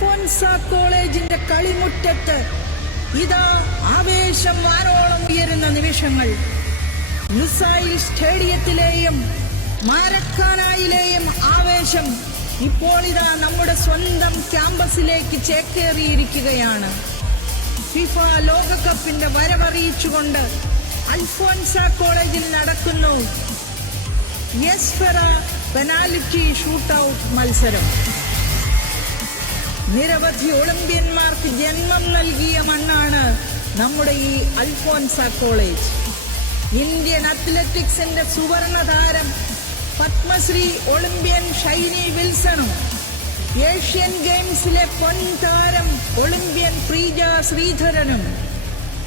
അൽഫോൻസ കോളേജിന്റെ കളിമുറ്റത്ത് ഇതാ ആവേശം വാനോളം ഉയരുന്ന നിമിഷങ്ങൾ. ലുസൈൽ സ്റ്റേഡിയത്തിലെയും മാരക്കാനായിലെയും ആവേശം ഇപ്പോൾ ഇതാ നമ്മുടെ സ്വന്തം ക്യാമ്പസിലേക്ക് ചേക്കേറിയിരിക്കുകയാണ്. ഫിഫ ലോകകപ്പിന്റെ വരവറിയിച്ചുകൊണ്ട് അൽഫോൻസ കോളേജിൽ നടക്കുന്നു യെസ്ഫെറ പെനാൽറ്റി ഷൂട്ടൌട്ട് മത്സരം. നിരവധി ഒളിമ്പ്യന്മാർക്ക് ജന്മം നൽകിയ മണ്ണാണ് നമ്മുടെ ഈ അൽഫോൻസ കോളേജ്. ഇന്ത്യൻ അത്ലറ്റിക്സിന്റെ സുവർണ താരം പത്മശ്രീ ഒളിമ്പ്യൻ ഷൈനി വിൽസണും ഏഷ്യൻ ഗെയിംസിലെ പൊൻതാരം ഒളിമ്പ്യൻ പ്രീജ ശ്രീധരനും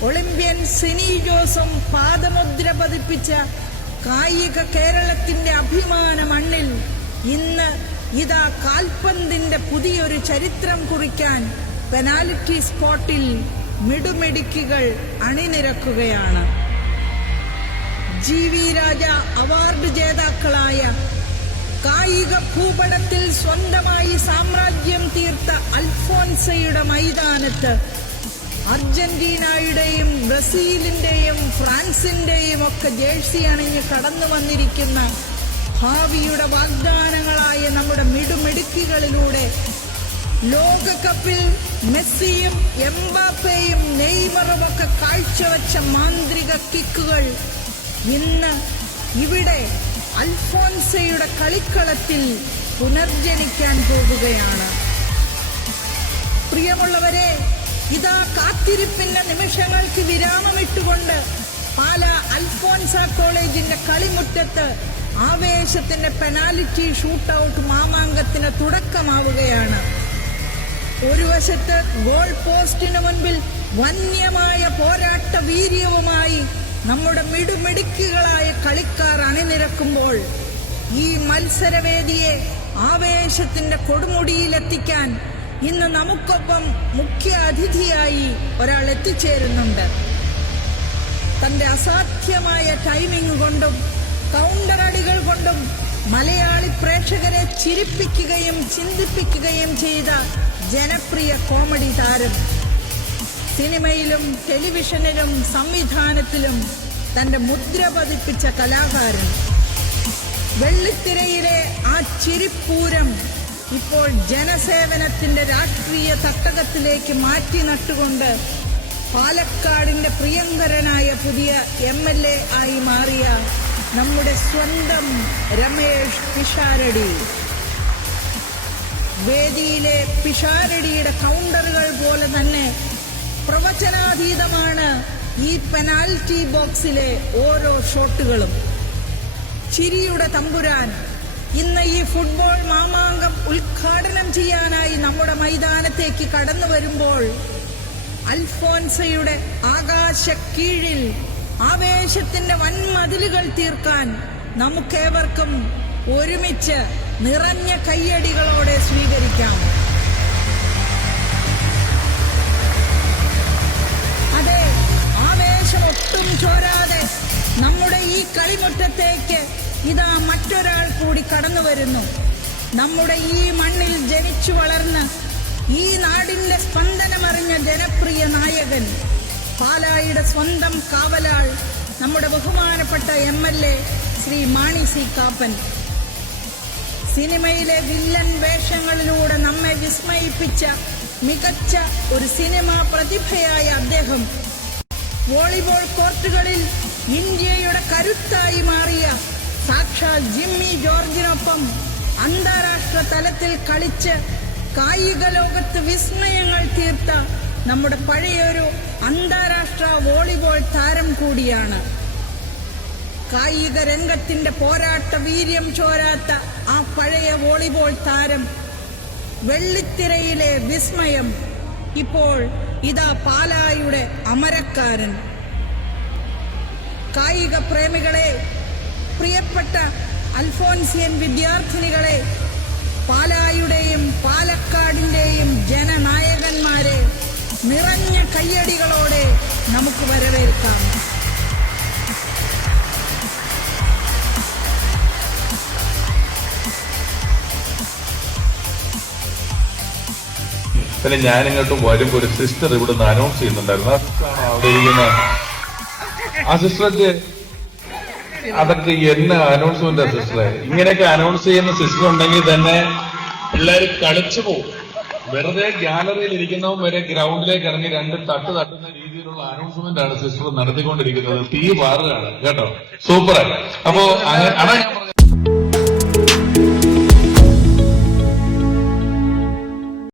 ഒളിമ്പ്യൻ സിനി ജോസും പാദമുദ്ര പതിപ്പിച്ച കായിക കേരളത്തിന്റെ അഭിമാന മണ്ണിൽ ഇന്ന് ഇതാ കാൽപന്തിന്റെ പുതിയൊരു ചരിത്രം കുറിക്കാൻ പെനാൽറ്റി സ്പോട്ടിൽ മിടുമിടുക്കികൾ അണിനിരക്കുകയാണ്. GV രാജ അവാർഡ് ജേതാക്കളായ കായിക ഭൂപടത്തിൽ സ്വന്തമായി സാമ്രാജ്യം തീർത്ത അൽഫോൻസയുടെ മൈതാനത്ത് അർജന്റീനയുടെയും ബ്രസീലിന്റെയും ഫ്രാൻസിന്റെയും ഒക്കെ ജേഴ്സി അണിഞ്ഞ് കടന്നു വന്നിരിക്കുന്ന ഭാവിയുടെ വാഗ്ദാനങ്ങളായ നമ്മുടെ മിടുമിടുക്കികളിലൂടെ ലോകകപ്പിൽ മെസ്സിയും എംബാപ്പയും നെയ്മറും ഒക്കെ കാഴ്ചവെച്ച മാന്ത്രിക കിക്കുകൾ ഇന്ന് ഇവിടെ അൽഫോൻസയുടെ കളിക്കളത്തിൽ പുനർജനിക്കാൻ പോകുകയാണ്. പ്രിയമുള്ളവരെ, ഇതാ കാത്തിരിപ്പിന്റെ നിമിഷങ്ങൾക്ക് വിരാമമിട്ടുകൊണ്ട് പാല അൽഫോൻസ കോളേജിന്റെ കളിമുറ്റത്ത് ആവേശത്തിന്റെ പെനാൽറ്റി ഷൂട്ടൌട്ട് മാമാങ്കത്തിന് തുടക്കമാവുകയാണ്. ഒരു വശത്ത് ഗോൾ പോസ്റ്റിന് മുൻപിൽ വന്യമായ പോരാട്ട വീര്യവുമായി നമ്മുടെ മിടുമിടുക്കികളായ കളിക്കാർ അണിനിരക്കുമ്പോൾ ഈ മത്സരവേദിയെ ആവേശത്തിന്റെ കൊടുമുടിയിലെത്തിക്കാൻ ഇന്ന് നമുക്കൊപ്പം മുഖ്യ അതിഥിയായി ഒരാൾ എത്തിച്ചേരുന്നുണ്ട്. തന്റെ അസാധ്യമായ ടൈമിംഗ് കൊണ്ടും കൗണ്ടർ അടികൾ കൊണ്ടും മലയാളി പ്രേക്ഷകരെ ചിരിപ്പിക്കുകയും ചിന്തിപ്പിക്കുകയും ചെയ്ത ജനപ്രിയ കോമഡി താരം, സിനിമയിലും ടെലിവിഷനിലും സംവിധാനത്തിലും തന്റെ മുദ്ര പതിപ്പിച്ച കലാകാരൻ, വെള്ളിത്തിരയിലെ ആ ചിരിപ്പൂരം ഇപ്പോൾ ജനസേവനത്തിന്റെ രാഷ്ട്രീയ തട്ടകത്തിലേക്ക് മാറ്റി നട്ടുകൊണ്ട് പാലക്കാടിന്റെ പ്രിയങ്കരനായ പുതിയ MLA ആയി മാറിയ നമ്മുടെ സ്വന്തം രമേഷ് പിഷാരടി. വേദിയിലെ പിഷാരടിയുടെ കൗണ്ടറുകൾ പോലെ തന്നെ പ്രവചനാതീതമാണ് ഈ പെനാൽറ്റി ബോക്സിലെ ഓരോ ഷോട്ടുകളും. ചിരിയുടെ തമ്പുരാൻ ഇന്ന് ഈ ഫുട്ബോൾ മാമാങ്കം ഉദ്ഘാടനം ചെയ്യാനായി നമ്മുടെ മൈതാനത്തേക്ക് കടന്നു വരുമ്പോൾ അൽഫോൻസയുടെ ആകാശക്കീഴിൽ ആവേശത്തിന്റെ വൻമതിലുകൾ തീർക്കാൻ നമുക്കേവർക്കും ഒരുമിച്ച് നിറഞ്ഞ കയ്യടികളോടെ സ്വീകരിക്കാം. അതെ, ആവേശം ഒട്ടും ചോരാതെ നമ്മുടെ ഈ കളിമുറ്റത്തേക്ക് ഇതാ മറ്റൊരാൾ കൂടി കടന്നു വരുന്നു. നമ്മുടെ ഈ മണ്ണിൽ ജനിച്ചു വളർന്ന് ഈ നാടിന്റെ സ്പന്ദനമറിഞ്ഞ ജനപ്രിയ നായകൻ, പാലായുടെ സ്വന്തം കാവലാൾ, നമ്മുടെ ബഹുമാനപ്പെട്ട MLA ശ്രീ മാണി സി കാപ്പൻ. സിനിമയിലെ വില്ലൻ വേഷങ്ങളിലൂടെ നമ്മെ വിസ്മയിപ്പിച്ച മികച്ച ഒരു സിനിമാ പ്രതിഭയായ അദ്ദേഹം വോളിബോൾ കോർട്ടുകളിൽ ഇന്ത്യയുടെ കരുത്തായി മാറിയ സാക്ഷാൽ ജിമ്മി ജോർജിനൊപ്പം അന്താരാഷ്ട്ര തലത്തിൽ കളിച്ച് കായിക ലോകത്ത് വിസ്മയങ്ങൾ തീർത്ത നമ്മുടെ പഴയൊരു അന്താരാഷ്ട്ര വോളിബോൾ താരം കൂടിയാണ്. കായിക രംഗത്തിന്റെ പോരാട്ട വീര്യം ചോരാത്ത ആ പഴയ വോളിബോൾ താരം, വെള്ളിത്തിരയിലെ വിസ്മയം, ഇപ്പോൾ ഇതാ പാലായുടെ അമരക്കാരൻ. കായിക പ്രേമികളെ, പ്രിയപ്പെട്ട അൽഫോൻസിയൻ വിദ്യാർത്ഥിനികളെ, പാലായുടെയും പാലക്കാടിന്റെയും ജനനായകന്മാരെ നിറഞ്ഞ കയ്യടികളോടെ നമുക്ക് വരവേൽക്കാം. പിന്നെ ഞാനിങ്ങോട്ട് വരുമ്പോ ഒരു സിസ്റ്റർ ഇവിടുന്ന് അനൗൺസ് ചെയ്യുന്നുണ്ടായിരുന്നു. ആ സിസ്റ്ററാണ് അവിടെ ഇരിക്കുന്ന ആ സിസ്റ്റർക്ക് അതൊക്കെ എന്നെ അനൗൺസ്മെന്റ് സിസ്റ്ററെ. ഇങ്ങനെയൊക്കെ അനൗൺസ് ചെയ്യുന്ന സിസ്റ്റർ ഉണ്ടെങ്കിൽ തന്നെ പിള്ളേർ കളിച്ചു പോകും. വെറുതെ ഗ്യാലറിയിൽ ഇരിക്കുന്നവൻ വരെ ഗ്രൗണ്ടിലേക്ക് ഇറങ്ങി രണ്ട് തട്ടുന്ന രീതിയിലുള്ള അനൗൺസ്മെന്റ് ആണ് സിസ്റ്റർ നടത്തിക്കൊണ്ടിരിക്കുന്നത്. തീ പാറുകയാണ് കേട്ടോ. സൂപ്പറായി. അപ്പോ അതാ ഞാൻ